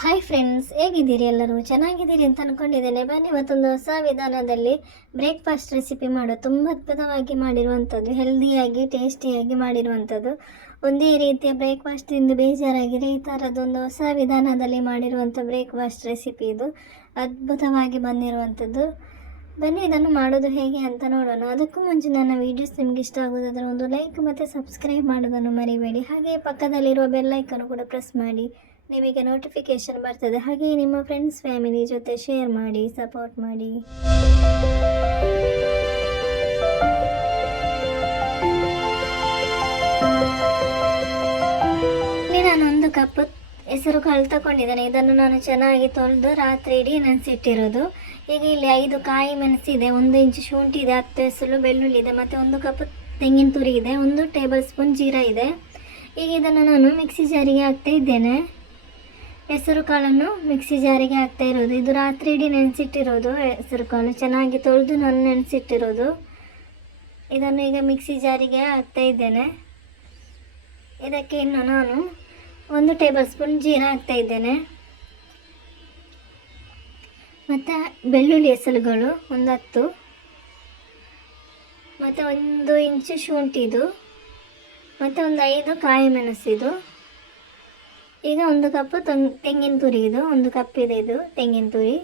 Hi friends ಹೇಗಿದ್ದೀರಿ ಎಲ್ಲರೂ? ಚೆನ್ನಾಗಿದ್ದೀರಿ ಅಂತ ಅಂದ್ಕೊಂಡಿದ್ದೇನೆ ಬನ್ನಿ ಇವತ್ತೊಂದು ಹೊಸ ವಿಧಾನದಲ್ಲಿ ಬ್ರೇಕ್ಫಾಸ್ಟ್ ರೆಸಿಪಿ ಮಾಡೋ. ತುಂಬ ಅದ್ಭುತವಾಗಿ ಮಾಡಿರುವಂಥದ್ದು ಹೆಲ್ದಿಯಾಗಿ ಟೇಸ್ಟಿಯಾಗಿ ಮಾಡಿರುವಂಥದ್ದು. ಒಂದೇ ರೀತಿಯ ಬ್ರೇಕ್ಫಾಸ್ಟ್ ತಿಂದು ಬೇಜಾರಾಗಿದೆ. ಈ ಥರದೊಂದು ಹೊಸ ವಿಧಾನದಲ್ಲಿ ಮಾಡಿರುವಂಥ ಬ್ರೇಕ್ಫಾಸ್ಟ್ ರೆಸಿಪಿ ಇದು. ಅದ್ಭುತವಾಗಿ ಬಂದಿರುವಂಥದ್ದು. ಬನ್ನಿ, ಇದನ್ನು ಮಾಡೋದು ಹೇಗೆ ಅಂತ ನೋಡೋಣ. ಅದಕ್ಕೂ ಮುಂಚೆ ನನ್ನ ವೀಡಿಯೋಸ್ ನಿಮ್ಗೆ ಇಷ್ಟ ಆಗೋದಾದರೆ ಒಂದು ಲೈಕ್ ಮತ್ತು ಸಬ್ಸ್ಕ್ರೈಬ್ ಮಾಡೋದನ್ನು ಮರಿಬೇಡಿ. ಹಾಗೆ ಪಕ್ಕದಲ್ಲಿರುವ ಬೆಲ್ಲೈಕನ್ನು ಕೂಡ ಪ್ರೆಸ್ ಮಾಡಿ. ನಿಮಗೆ ನೋಟಿಫಿಕೇಶನ್ ಬರ್ತದೆ. ಹಾಗೆ ನಿಮ್ಮ ಫ್ರೆಂಡ್ಸ್ ಫ್ಯಾಮಿಲಿ ಜೊತೆ ಶೇರ್ ಮಾಡಿ ಸಪೋರ್ಟ್ ಮಾಡಿ. ನಾನೊಂದು ಕಪ್ ಹೆಸರು ಕಾಳು ತಗೊಂಡಿದ್ದೇನೆ ಇದನ್ನು ನಾನು ಚೆನ್ನಾಗಿ ತೊಳೆದು ರಾತ್ರಿ ಇಡೀ ನೆನೆಸಿಟ್ಟಿರೋದು. ಈಗ ಇಲ್ಲಿ ಐದು ಕಾಯಿ ಮೆಣಸಿದೆ, ಒಂದು ಇಂಚು ಶುಂಠಿ ಇದೆ ಹತ್ತು ಹೆಸರು ಬೆಳ್ಳುಳ್ಳಿ ಇದೆ, ಮತ್ತು ಒಂದು ಕಪ್ ತೆಂಗಿನ ತುರಿ ಇದೆ, ಒಂದು ಟೇಬಲ್ ಸ್ಪೂನ್ ಜೀರಾ ಇದೆ. ಈಗ ಇದನ್ನು ನಾನು ಮಿಕ್ಸಿ ಜಾರಿಗೆ ಹಾಕ್ತಾ ಇದ್ದೇನೆ. ಹೆಸರು ಕಾಳನ್ನು ಮಿಕ್ಸಿ ಜಾರಿಗೆ ಹಾಕ್ತಾ ಇರೋದು. ಇದು ರಾತ್ರಿ ಇಡೀ ನೆನೆಸಿಟ್ಟಿರೋದು ಹೆಸರು ಕಾಳು. ಚೆನ್ನಾಗಿ ತೊಳೆದು ನಾನು ನೆನೆಸಿಟ್ಟಿರೋದು. ಇದನ್ನು ಈಗ ಮಿಕ್ಸಿ ಜಾರಿಗೆ ಹಾಕ್ತಾ ಇದ್ದೇನೆ. ಇದಕ್ಕೆ ಇನ್ನು ನಾನು ಒಂದು ಟೇಬಲ್ ಸ್ಪೂನ್ ಜೀರಾ ಹಾಕ್ತಾ ಇದ್ದೇನೆ. ಮತ್ತು ಬೆಳ್ಳುಳ್ಳಿ ಹೆಸರುಗಳು, ಒಂದು ಹತ್ತು. ಮತ್ತು ಒಂದು ಇಂಚು ಶುಂಠಿದು ಮತ್ತು ಒಂದು ಐದು ಕಾಯಿ ಮೆಣಸಿದು. ಈಗ ಒಂದು ಕಪ್ ತೆಂಗಿನ ತುರಿ ಇದು, ಒಂದು ಕಪ್ ಇದೆ ಇದು, ತೆಂಗಿನ ತುರಿ.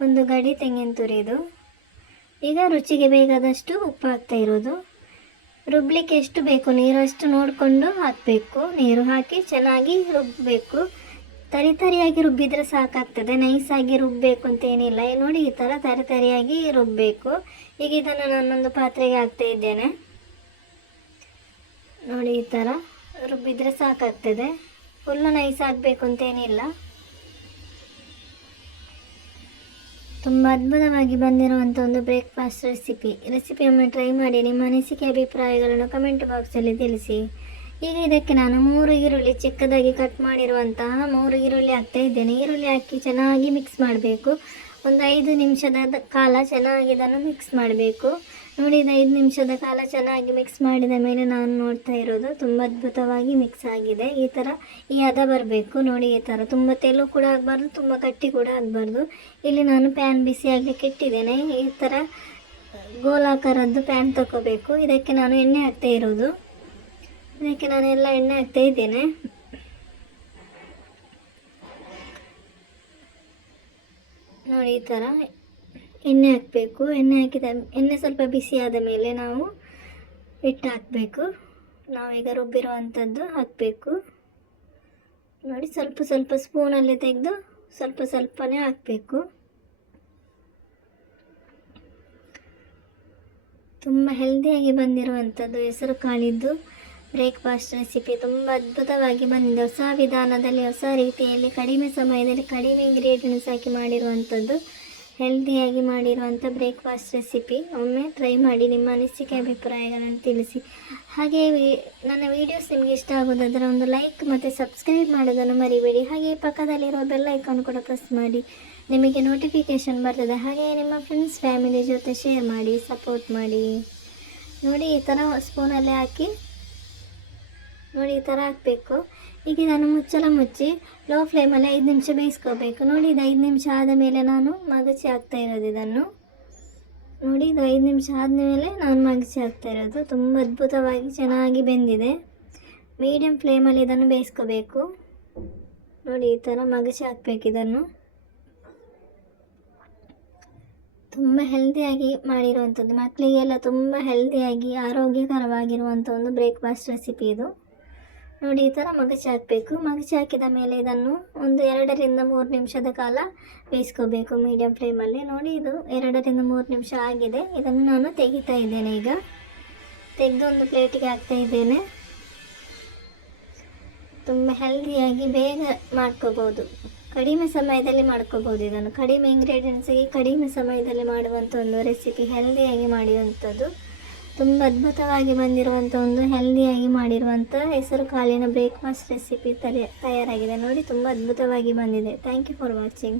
ಒಂದು ಗಡಿ ತೆಂಗಿನ ತುರಿ ಇದು. ಈಗ ರುಚಿಗೆ ಬೇಕಾದಷ್ಟು ಉಪ್ಪು ಹಾಕ್ತಾ ಇರೋದು. ರುಬ್ಲಿಕ್ಕೆ ಎಷ್ಟು ಬೇಕು? ನೀರಷ್ಟು ನೋಡಿಕೊಂಡು ಹಾಕಬೇಕು. ನೀರು ಹಾಕಿ ಚೆನ್ನಾಗಿ ರುಬ್ಬಬೇಕು ತರಿ ತರಿಯಾಗಿ ರುಬ್ಬಿದರೆ ಸಾಕಾಗ್ತದೆ. ನೈಸಾಗಿ ರುಬ್ಬಬೇಕು ಅಂತ ಏನಿಲ್ಲ. ನೋಡಿ, ಈ ಥರ ತರಿ ತರಿಯಾಗಿ ರುಬ್ಬಬೇಕು ಈಗ ಇದನ್ನು ನಾನೊಂದು ಪಾತ್ರೆಗೆ ಹಾಕ್ತಾ ಇದ್ದೇನೆ. ನೋಡಿ, ಈ ಥರ ರುಬ್ಬಿದರೆ ಸಾಕಾಗ್ತದೆ. ಫುಲ್ಲು ನೈಸ್ ಆಗಬೇಕು ಅಂತೇನಿಲ್ಲ. ತುಂಬ ಅದ್ಭುತವಾಗಿ ಬಂದಿರುವಂಥ ಒಂದು ಬ್ರೇಕ್ಫಾಸ್ಟ್ ರೆಸಿಪಿ ರೆಸಿಪಿಯನ್ನು ಟ್ರೈ ಮಾಡಿ ನಿಮ್ಮ ಅನಿಸಿಕೆ ಅಭಿಪ್ರಾಯಗಳನ್ನು ಕಮೆಂಟ್ ಬಾಕ್ಸಲ್ಲಿ ತಿಳಿಸಿ. ಈಗ ಇದಕ್ಕೆ ನಾನು ಮೂರು ಈರುಳ್ಳಿ ಚಿಕ್ಕದಾಗಿ ಕಟ್ ಮಾಡಿರುವಂತಹ ಮೂರು ಈರುಳ್ಳಿ ಹಾಕ್ತಾ ಇದ್ದೇನೆ. ಈರುಳ್ಳಿ ಹಾಕಿ ಚೆನ್ನಾಗಿ ಮಿಕ್ಸ್ ಮಾಡಬೇಕು. ಒಂದು ಐದು ನಿಮಿಷದ ಕಾಲ ಚೆನ್ನಾಗಿ ಇದನ್ನು ಮಿಕ್ಸ್ ಮಾಡಬೇಕು. ನೋಡಿ ಐದು ನಿಮಿಷದ ಕಾಲ ಚೆನ್ನಾಗಿ ಮಿಕ್ಸ್ ಮಾಡಿದ ಮೇಲೆ ನಾನು ನೋಡ್ತಾ ಇರೋದು ತುಂಬ ಅದ್ಭುತವಾಗಿ ಮಿಕ್ಸ್ ಆಗಿದೆ. ಈ ಥರ ಈ ಹದ ಬರಬೇಕು. ನೋಡಿ, ಈ ಥರ ತುಂಬ ತೆಲು ಕೂಡ ಆಗಬಾರ್ದು, ತುಂಬ ಗಟ್ಟಿ ಕೂಡ ಆಗಬಾರ್ದು. ಇಲ್ಲಿ ನಾನು ಪ್ಯಾನ್ ಬಿಸಿ ಆಗಲಿಕ್ಕೆ ಇಟ್ಟಿದ್ದೇನೆ. ಈ ಥರ ಗೋಲಾಕಾರದ್ದು ಪ್ಯಾನ್ ತಗೋಬೇಕು ಇದಕ್ಕೆ ನಾನು ಎಣ್ಣೆ ಹಾಕ್ತಾ ಇರೋದು. ಇದಕ್ಕೆ ನಾನು ಎಲ್ಲ ಎಣ್ಣೆ ಹಾಕ್ತಾ ಇದ್ದೇನೆ. ನೋಡಿ, ಈ ಥರ ಎಣ್ಣೆ ಹಾಕಬೇಕು. ಎಣ್ಣೆ ಹಾಕಿದ ಎಣ್ಣೆ ಸ್ವಲ್ಪ ಬಿಸಿ ಆದ ಮೇಲೆ ನಾವು ಹಿಟ್ಟು ಹಾಕಬೇಕು. ನಾವೀಗ ರುಬ್ಬಿರುವಂಥದ್ದು ಹಾಕಬೇಕು. ನೋಡಿ, ಸ್ವಲ್ಪ ಸ್ವಲ್ಪ ಸ್ಪೂನಲ್ಲಿ ತೆಗೆದು ಸ್ವಲ್ಪ ಸ್ವಲ್ಪನೇ ಹಾಕಬೇಕು. ತುಂಬ ಹೆಲ್ದಿಯಾಗಿ ಬಂದಿರುವಂಥದ್ದು ಹೆಸರು ಕಾಳಿದ್ದು. ಬ್ರೇಕ್ಫಾಸ್ಟ್ ರೆಸಿಪಿ ತುಂಬ ಅದ್ಭುತವಾಗಿ ಬಂದಿದೆ. ಹೊಸ ವಿಧಾನದಲ್ಲಿ, ಹೊಸ ರೀತಿಯಲ್ಲಿ, ಕಡಿಮೆ ಸಮಯದಲ್ಲಿ ಕಡಿಮೆ ಇಂಗ್ರೀಡಿಯೆಂಟ್ಸ್ ಹಾಕಿ ಮಾಡಿರುವಂಥದ್ದು. ಹೆಲ್ದಿಯಾಗಿ ಮಾಡಿರುವಂಥ ಬ್ರೇಕ್ಫಾಸ್ಟ್ ರೆಸಿಪಿ. ಒಮ್ಮೆ ಟ್ರೈ ಮಾಡಿ ನಿಮ್ಮ ಅನಿಸಿಕೆ, ಅಭಿಪ್ರಾಯಗಳನ್ನು ತಿಳಿಸಿ. ಹಾಗೆ ನನ್ನ ವೀಡಿಯೋಸ್ ನಿಮಗೆ ಇಷ್ಟ ಆಗೋದಾದರೆ ಒಂದು ಲೈಕ್ ಮತ್ತು ಸಬ್ಸ್ಕ್ರೈಬ್ ಮಾಡೋದನ್ನು ಮರಿಬೇಡಿ. ಹಾಗೆ ಪಕ್ಕದಲ್ಲಿರೋ ಬೆಲ್ ಐಕಾನ್ ಕೂಡ ಪ್ರೆಸ್ ಮಾಡಿ. ನಿಮಗೆ ನೋಟಿಫಿಕೇಷನ್ ಬರ್ತದೆ. ಹಾಗೆ ನಿಮ್ಮ ಫ್ರೆಂಡ್ಸ್ ಫ್ಯಾಮಿಲಿ ಜೊತೆ ಶೇರ್ ಮಾಡಿ ಸಪೋರ್ಟ್ ಮಾಡಿ. ನೋಡಿ ಈ ಥರ ಸ್ಪೂನಲ್ಲೇ ಹಾಕಿ. ನೋಡಿ ಈ ಥರ ಹಾಕಬೇಕು. ಈಗ ನಾನು ಮುಚ್ಚಲ ಮುಚ್ಚಿ ಲೋ ಫ್ಲೇಮಲ್ಲಿ ಐದು ನಿಮಿಷ ಬೇಯಿಸ್ಕೋಬೇಕು. ನೋಡಿ ಇದು ಐದು ನಿಮಿಷ ಆದ ಮೇಲೆ ನಾನು ಮಗಚಿ ಹಾಕ್ತಾ ಇರೋದು ಇದನ್ನು. ನೋಡಿ ಇದು ಐದು ನಿಮಿಷ ಆದಮೇಲೆ ನಾನು ಮಗಚಿ ಹಾಕ್ತಾ ಇರೋದು. ತುಂಬ ಅದ್ಭುತವಾಗಿ ಚೆನ್ನಾಗಿ ಬೆಂದಿದೆ. ಮೀಡಿಯಮ್ ಫ್ಲೇಮಲ್ಲಿ ಇದನ್ನು ಬೇಯಿಸ್ಕೋಬೇಕು. ನೋಡಿ ಈ ಥರ ಮಗಚಿ ಹಾಕ್ಬೇಕು ಇದನ್ನು. ತುಂಬ ಹೆಲ್ದಿಯಾಗಿ ಮಾಡಿರುವಂಥದ್ದು. ಮಕ್ಕಳಿಗೆಲ್ಲ ತುಂಬ ಹೆಲ್ದಿಯಾಗಿ ಆರೋಗ್ಯಕರವಾಗಿರುವಂಥ ಒಂದು ಬ್ರೇಕ್ಫಾಸ್ಟ್ ರೆಸಿಪಿ ಇದು. ನೋಡಿ, ಈ ಥರ ಮಗಚಿ ಹಾಕಬೇಕು. ಮಗಚಿ ಹಾಕಿದ ಮೇಲೆ ಇದನ್ನು ಒಂದು ಎರಡರಿಂದ ಮೂರು ನಿಮಿಷದ ಕಾಲ ಬೇಯಿಸ್ಕೋಬೇಕು ಮೀಡಿಯಂ ಫ್ಲೇಮಲ್ಲಿ ನೋಡಿ, ಇದು ಎರಡರಿಂದ ಮೂರು ನಿಮಿಷ ಆಗಿದೆ. ಇದನ್ನು ನಾನು ತೆಗಿತಾ ಇದ್ದೇನೆ ಈಗ. ತೆಗೆದು ಒಂದು ಪ್ಲೇಟಿಗೆ ಹಾಕ್ತಾ ಇದ್ದೇನೆ. ತುಂಬ ಹೆಲ್ದಿಯಾಗಿ ಬೇಗ ಮಾಡ್ಕೋಬೋದು. ಕಡಿಮೆ ಸಮಯದಲ್ಲಿ ಮಾಡ್ಕೋಬೋದು ಇದನ್ನು. ಕಡಿಮೆ ಇಂಗ್ರೀಡಿಯೆಂಟ್ಸಿಗೆ ಕಡಿಮೆ ಸಮಯದಲ್ಲಿ ಮಾಡುವಂಥ ಒಂದು ರೆಸಿಪಿ ಹೆಲ್ದಿಯಾಗಿ ಮಾಡುವಂಥದ್ದು ತುಂಬ ಅದ್ಭುತವಾಗಿ ಬಂದಿರುವಂಥ ಒಂದು ಹೆಲ್ದಿಯಾಗಿ ಮಾಡಿರುವಂಥ ಹೆಸರು ಕಾಳಿನ ಬ್ರೇಕ್ಫಾಸ್ಟ್ ರೆಸಿಪಿ ತಲೆ ತಯಾರಾಗಿದೆ. ನೋಡಿ ತುಂಬ ಅದ್ಭುತವಾಗಿ ಬಂದಿದೆ. Thank you for watching